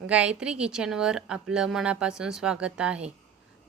गायत्री किचनवर आपलं मनापासून स्वागत आहे.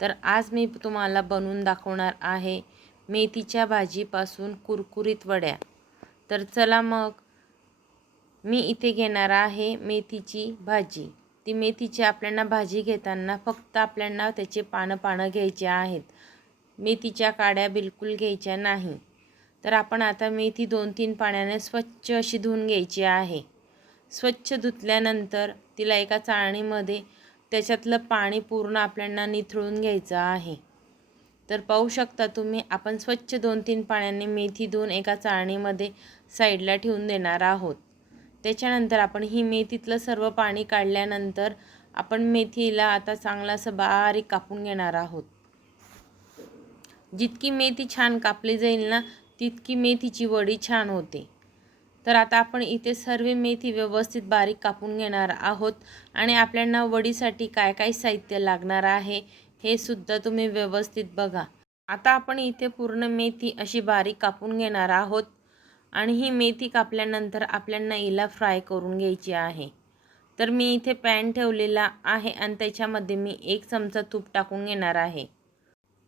तर आज मी तुम्हाला बनवून दाखवणार आहे मेथीच्या भाजीपासून कुरकुरीत वड्या. तर चला मग मी इथे घेणार आहे मेथीची भाजी. ती मेथीची आपल्याला भाजी घेताना फक्त आपल्याला त्याचे पानं पानं घ्यायचे आहेत. मेथीच्या काड्या बिलकुल घ्यायच्या नाही. तर आपण आता मेथी दोन तीन पाण्याने स्वच्छ अशी धुवून घ्यायची आहे. स्वच्छ धुतल्यानंतर तिला एका चाळणीमध्ये त्याच्यातलं पाणी पूर्ण आपल्याला निथळून घ्यायचं आहे. तर पाहू शकता तुम्ही आपण स्वच्छ दोन तीन पाण्याने मेथी धुवून एका चाळणीमध्ये साईडला ठेवून देणार आहोत. त्याच्यानंतर आपण ही मेथीतलं सर्व पाणी काढल्यानंतर आपण मेथीला आता चांगला असं बारीक कापून घेणार आहोत. जितकी मेथी छान कापली जाईल ना तितकी मेथीची वडी छान होते. तर आता आपण इथे सर्व मेथी व्यवस्थित बारीक कापून घेणार आहोत. आणि आपल्यांना वडीसाठी काय काय साहित्य लागणार आहे हे सुद्धा तुम्ही व्यवस्थित बघा. आता आपण इथे पूर्ण मेथी अशी बारीक कापून घेणार आहोत. आणि ही मेथी कापल्यानंतर आपल्यांना हिला फ्राय करून घ्यायची आहे. तर मी इथे पॅन ठेवलेला आहे आणि त्याच्यामध्ये मी एक चमचा तूप टाकून घेणार आहे.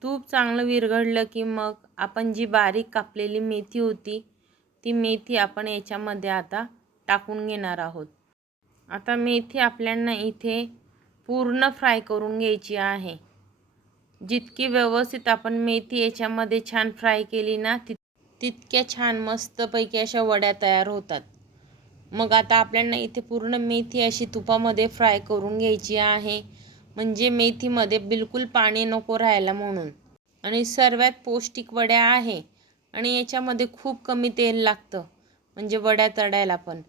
तूप चांगलं विरघळलं की मग आपण जी बारीक कापलेली मेथी होती ती मेथी आपण याच्यामध्ये आता टाकून घेणार आहोत. आता मेथी आपल्यांना इथे पूर्ण फ्राय करून घ्यायची आहे. जितकी व्यवस्थित आपण मेथी याच्यामध्ये छान फ्राय केली ना तित तितक्या छान मस्तपैकी अशा वड्या तयार होतात. मग आता आपल्याला इथे पूर्ण मेथी अशी तुपामध्ये फ्राय करून घ्यायची आहे. म्हणजे मेथीमध्ये बिलकुल पाणी नको राहायला म्हणून. आणि सर्वात पौष्टिक वड्या आहे. आणि याच्यामध्ये खूप कमी तेल लागतं म्हणजे वड्या तळायला पण.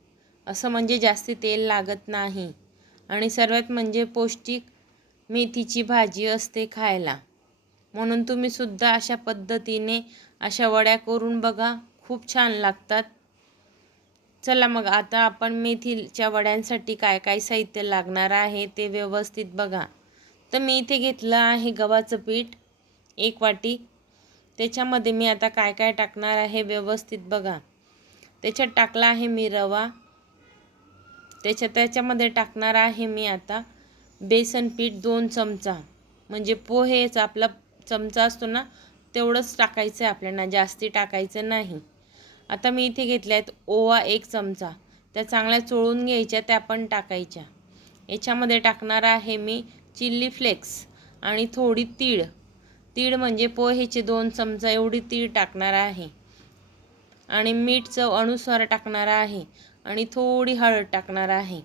असं म्हणजे जास्ती तेल लागत नाही. आणि सर्वात म्हणजे पौष्टिक मेथीची भाजी असते खायला. म्हणून तुम्ही सुद्धा अशा पद्धतीने अशा वड्या करून बघा खूप छान लागतात. चला मग आता आपण मेथीच्या वड्यांसाठी काय काय साहित्य लागणार आहे ते व्यवस्थित बघा. तर मी इथे घेतलं आहे गव्हाचं पीठ एक वाटी. त्याच्यामध्ये मी आता काय काय टाकणार आहे व्यवस्थित बघा. त्याच्यात टाकला आहे मी रवा. त्याच्या त्याच्यामध्ये टाकणार आहे मी आता बेसन पीठ दोन चमचा. म्हणजे पोहेचा आपला चमचा असतो ना तेवढंच टाकायचं आहे आपल्याला जास्ती टाकायचं नाही. आता मी इथे घेतल्या आहेत ओवा एक चमचा. त्या चांगल्या चोळून घ्यायच्या त्या पण टाकायच्या. याच्यामध्ये टाकणार आहे मी चिल्ली फ्लेक्स आणि थोडी तीळ. तीळ म्हणजे पोहेचे दोन चमचा एवढी तीळ टाकणार आहे. आणि मीठ चव अनुसार टाकणार आहे आणि थोडी हळद टाकणार आहे.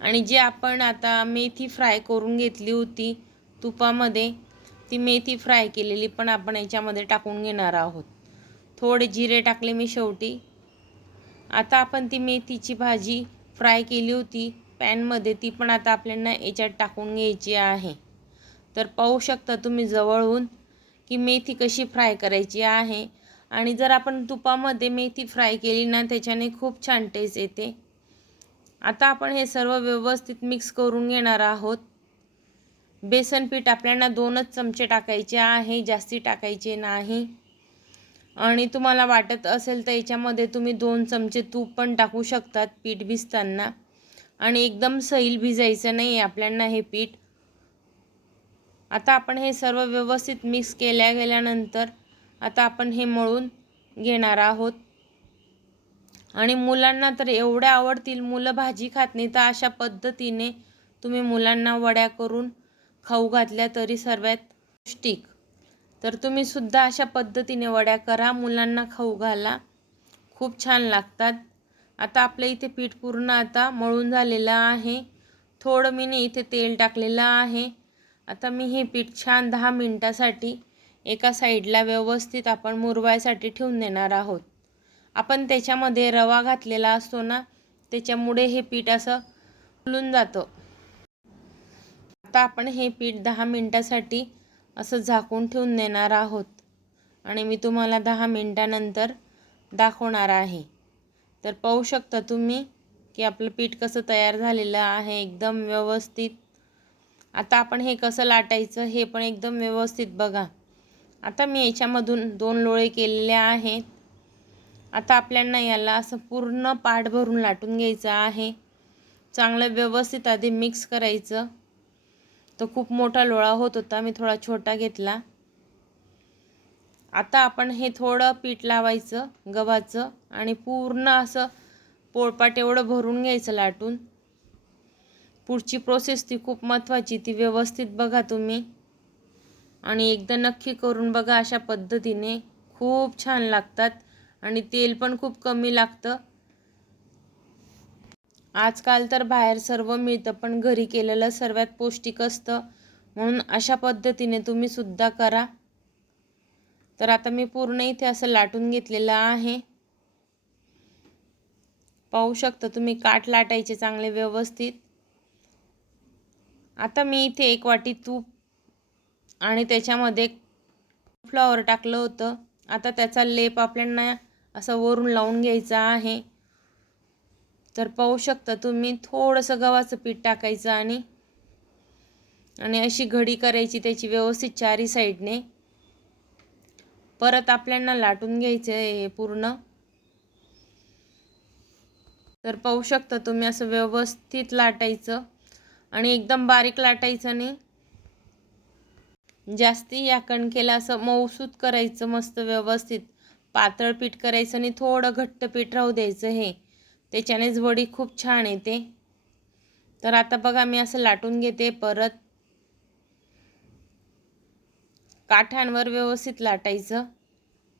आणि जे आपण आता मेथी फ्राय करून घेतली होती तुपामध्ये ती मेथी फ्राय केलेली पण आपण याच्यामध्ये टाकून घेणार आहोत. थोडे जिरे टाकले मी शेवटी. आता आपण ती मेथीची भाजी फ्राय केली होती पॅनमध्ये ती पण आता आपल्याला याच्यात टाकून घ्यायची आहे. तर पाहू शकता तुम्ही जवळून की मेथी कशी फ्राय करायची आहे. आणि जर आपण तुपामध्ये मेथी फ्राय केली ना त्याच्याने खूप छान टेस्ट येते. आता आपण हे सर्व व्यवस्थित मिक्स करून घेणार आहोत. बेसन पीठ आपल्याला दोनच चमचे टाकायचे आहे जास्ती टाकायचे नाही. आणि तुम्हाला वाटत असेल तर याच्यामध्ये तुम्ही दोन चमचे तूप पण टाकू शकतात पीठ भिजताना. आणि एकदम सैल भिजायचं नाही आहे आपल्याला हे पीठ. आता आपण हे सर्व व्यवस्थित मिक्स केल्या गेल्यानंतर आता आपण हे मळून घेणार आहोत. आणि मुलांना तर एवढ्या आवडतील मुलं भाजी खात नाही तर अशा पद्धतीने तुम्ही मुलांना वड्या करून खाऊ घातल्या तरी सर्वात पौष्टिक. तर तुम्ही सुद्धा अशा पद्धतीने वड्या करा मुलांना खाऊ घाला. खूप छान लागतात. आता आपलं इथे पीठ पूर्ण आता मळून झालेलं आहे. थोडं मी इथे तेल टाकलेलं आहे. आता मी हे पीठ छान दहा मिनटासाठी एका साईडला व्यवस्थित आपण मुरवायसाठी ठेवून देणार आहोत. आपण त्याच्यामध्ये रवा घातलेला असतो ना त्याच्यामुळे हे पीठ असं फुलून जातं. आता आपण हे पीठ दहा मिनटासाठी असं झाकून ठेवून देणार आहोत. आणि मी तुम्हाला दहा मिनटानंतर दाखवणार आहे. तर पाहू शकता तुम्ही की आपलं पीठ कसं तयार झालेलं आहे एकदम व्यवस्थित. आता आपण हे कसं लाटायचं हे पण एकदम व्यवस्थित बघा. आता मी याच्यामधून दोन लोळे केलेले आहेत. आता आपल्याला याला असं पूर्ण पाठ भरून लाटून घ्यायचं आहे. चांगलं व्यवस्थित आधी मिक्स करायचं. तो खूप मोठा लोळा होत होता मी थोडा छोटा घेतला. आता आपण हे थोडं पीठ लावायचं गव्हाचं आणि पूर्ण असं पोळपाट एवढं भरून घ्यायचं लाटून. पुढची प्रोसेस ती खूप महत्त्वाची ती व्यवस्थित बघा तुम्ही. आणि एकदा नक्की करून बघा अशा पद्धतीने. खूप छान लागतात. आणि तेल पण खूप कमी लागतं. आजकाल तर बाहेर सर्व मिळतं पण घरी केलेलं सर्वात पौष्टिक असतं. म्हणून अशा पद्धतीने तुम्ही सुद्धा करा. तर आता मी पूर्ण इथे असं लाटून घेतलेलं आहे. पाहू शकता तुम्ही काठ लाटायचे चांगले व्यवस्थित. आता मी इथे एक वाटी तूप आणि त्याच्यामध्ये फ्लॉवर टाकलं होतं. आता त्याचा लेप आपल्यांना असं वरून लावून घ्यायचा आहे. तर पाहू शकता तुम्ही थोडंसं गव्हाचं पीठ टाकायचं आणि आणि अशी घडी करायची त्याची व्यवस्थित चारी साईडने. परत आपल्यांना लाटून घ्यायचं आहे हे पूर्ण. तर पाहू शकता तुम्ही असं व्यवस्थित लाटायचं. आणि एकदम बारीक लाटायचं नाही जास्ती या कणकेला असं मऊसूत करायचं मस्त व्यवस्थित. पातळ पीठ करायचं आणि थोडं घट्ट पीठ राहू द्यायचं हे. त्याच्यानेच वडी खूप छान येते. तर आता बघा मी असं लाटून घेते परत. काठांवर व्यवस्थित लाटायचं.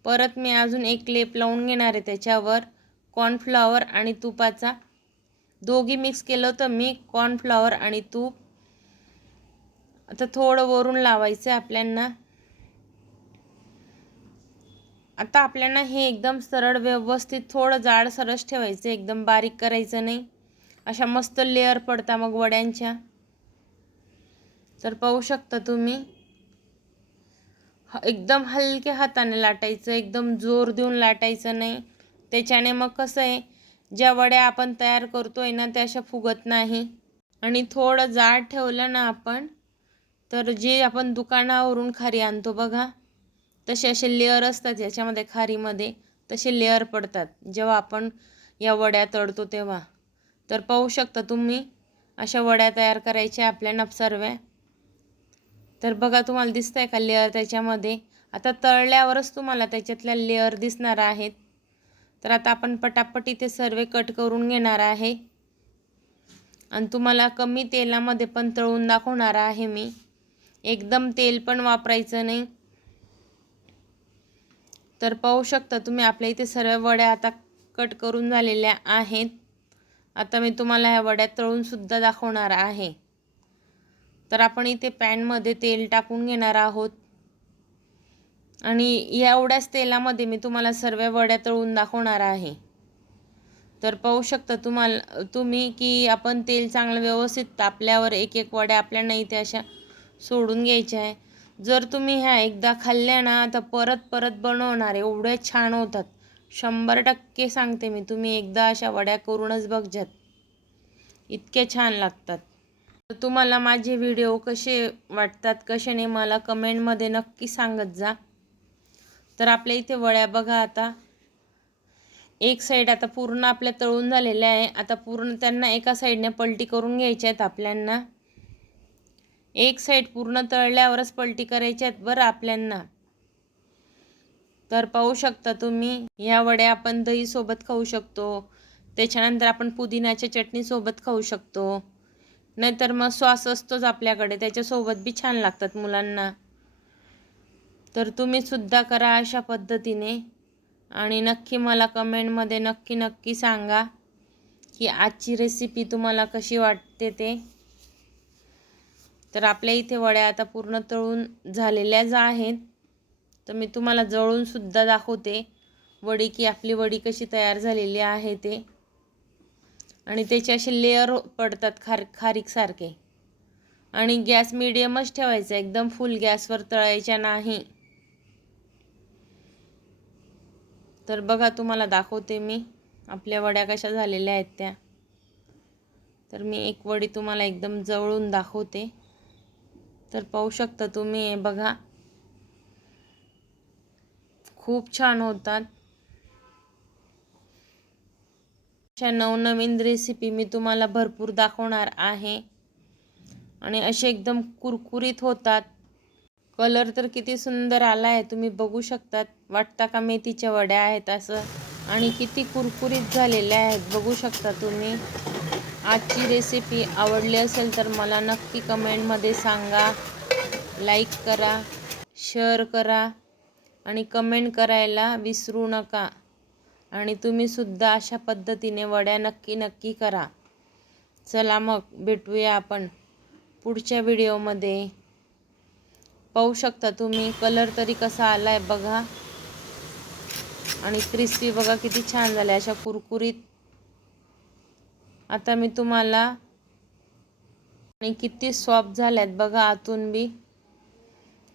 परत मी अजून एक लेप लावून घेणार आहे त्याच्यावर. कॉर्नफ्लॉवर आणि तुपाचा. दोघी मिक्स केलं होतं मी कॉर्नफ्लॉवर आणि तूप आता थोडं वरून लावायचं आहे आपल्यांना. आता आपल्याला हे एकदम सरळ व्यवस्थित थोडं जाड सरस ठेवायचं एकदम बारीक करायचं नाही. अशा मस्त लेअर पडता मग वड्यांच्या. तर पाहू शकता तुम्ही. एकदम हलक्या हाताने लाटायचं एकदम जोर देऊन लाटायचं नाही. त्याच्याने मग कसं आहे ज्या वड्या आपण तयार करतो आहे ना त्या अशा फुगत नाही. आणि थोडं जाड ठेवलं ना आपण तर जे आपण दुकानावरून खारी आणतो बघा तसे असे लेअर असतात याच्यामध्ये खारीमध्ये तसे लेअर पडतात. जेव्हा आपण या वड्या तळतो तेव्हा. तर पाहू शकता तुम्ही अशा वड्या तयार करायच्या आपल्या नपसरव्या. तर बघा तुम्हाला दिसत आहे का लेअर त्याच्यामध्ये? आता तळल्यावरच तुम्हाला त्याच्यातल्या लेअर दिसणार आहेत. तर आता आपण पटापट इथे सर्व कट करून घेणार आहे. आणि तुम्हाला कमी तेलामध्ये पण तळून दाखवणार आहे मी. एकदम तेल पण वापरायचं नाही. तर पाहू शकता तुम्ही आपल्या इथे सर्व वड्या आता कट करून झालेल्या आहेत. आता मी तुम्हाला ह्या वड्या तळूनसुद्धा दाखवणार आहे. तर आपण इथे पॅनमध्ये तेल टाकून घेणार आहोत. आणि एवढ्याच तेलामध्ये मी तुम्हाला सर्व वड्या तळून दाखवणार आहे. तर पाहू शकता तुम्हाला तुम्ही की आपण तेल चांगलं व्यवस्थित तापल्यावर एक एक वड्या आपल्याला इथे अशा सोडून घ्यायच्या आहे. जर तुम्ही ह्या एकदा खाल्ल्या ना तर परत परत बनवणार. एवढ्या छान होतात. शंभर टक्के सांगते मी तुम्ही एकदा अशा वड्या करूनच बघजात. इतके छान लागतात. तर तुम्हाला माझे व्हिडिओ कसे वाटतात कशाने मला कमेंटमध्ये नक्की सांगत जा. तर आपल्या इथे वळ्या बघा आता. एक साईड आता पूर्ण आपल्या तळून झालेल्या आहे. आता पूर्ण त्यांना एका साईडने पलटी करून घ्यायच्या आहेत आपल्यांना. एक साईड पूर्ण तळल्यावरच पलटी करायच्या आहेत बरं आपल्यांना. तर पाहू शकता तुम्ही ह्या वड्या आपण दहीसोबत खाऊ शकतो. त्याच्यानंतर आपण पुदिन्याच्या चटणीसोबत खाऊ शकतो. नाहीतर मग सॉस असतोच आपल्याकडे त्याच्यासोबत बी छान लागतात मुलांना. तर तुम्हीसुद्धा करा अशा पद्धतीने. आणि नक्की मला कमेंटमध्ये नक्की नक्की सांगा की आजची रेसिपी तुम्हाला कशी वाटते ते. तर आपल्या इथे वड्या आता पूर्ण तळून झालेल्याच आहेत. तर मी तुम्हाला जळूनसुद्धा दाखवते वडी की आपली वडी कशी तयार झालेली आहे ते. आणि त्याचे असे लेअर पडतात खार खारीकसारखे आणि गॅस मिडियमच ठेवायचा एकदम फुल गॅसवर तळायच्या नाही. तर बघा तुम्हाला दाखवते मी. आपल्या वड्या कशा झालेल्या आहेत त्या. तर मी एक वडी तुम्हाला एकदम जवळून दाखवते. तर पाहू शकता तुम्ही बघा. खूप छान होतात. अशा नवनवीन रेसिपी मी तुम्हाला भरपूर दाखवणार आहे. आणि असे एकदम कुरकुरीत होतात. कलर तर किती सुंदर आला आहे तुम्ही बघू शकतात. वाटता का मेथीच्या वड्या आहेत असं. आणि किती कुरकुरीत झालेल्या आहेत. बघू शकता तुम्ही. आजची रेसिपी आवडली असेल तर मला नक्की कमेंटमध्ये सांगा. लाईक करा. शेअर करा. आणि कमेंट करायला विसरू नका. आणि तुम्हीसुद्धा अशा पद्धतीने वड्या नक्की नक्की करा. चला मग भेटूया आपण पुढच्या व्हिडिओमध्ये पाहू शकता तुम्ही. कलर तरी कसा आला आहे बघा. आणि क्रिस्पी बघा किती छान झाले अशा कुरकुरीत. आता मी तुम्हाला. आणि किती सॉफ्ट झाल्यात बघा आतून बी.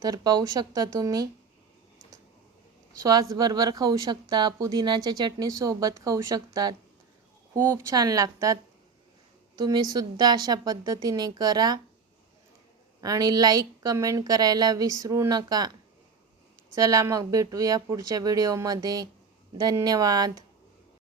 तर पाहू शकता तुम्ही. बरोबर खाऊ शकता. पुदिनाच्या चटणीसोबत खाऊ शकतात. खूप छान लागतात. तुम्हीसुद्धा अशा पद्धतीने करा. आणि लाईक कमेंट करायला विसरू नका. चला मग भेटूया पुढच्या व्हिडिओमध्ये धन्यवाद.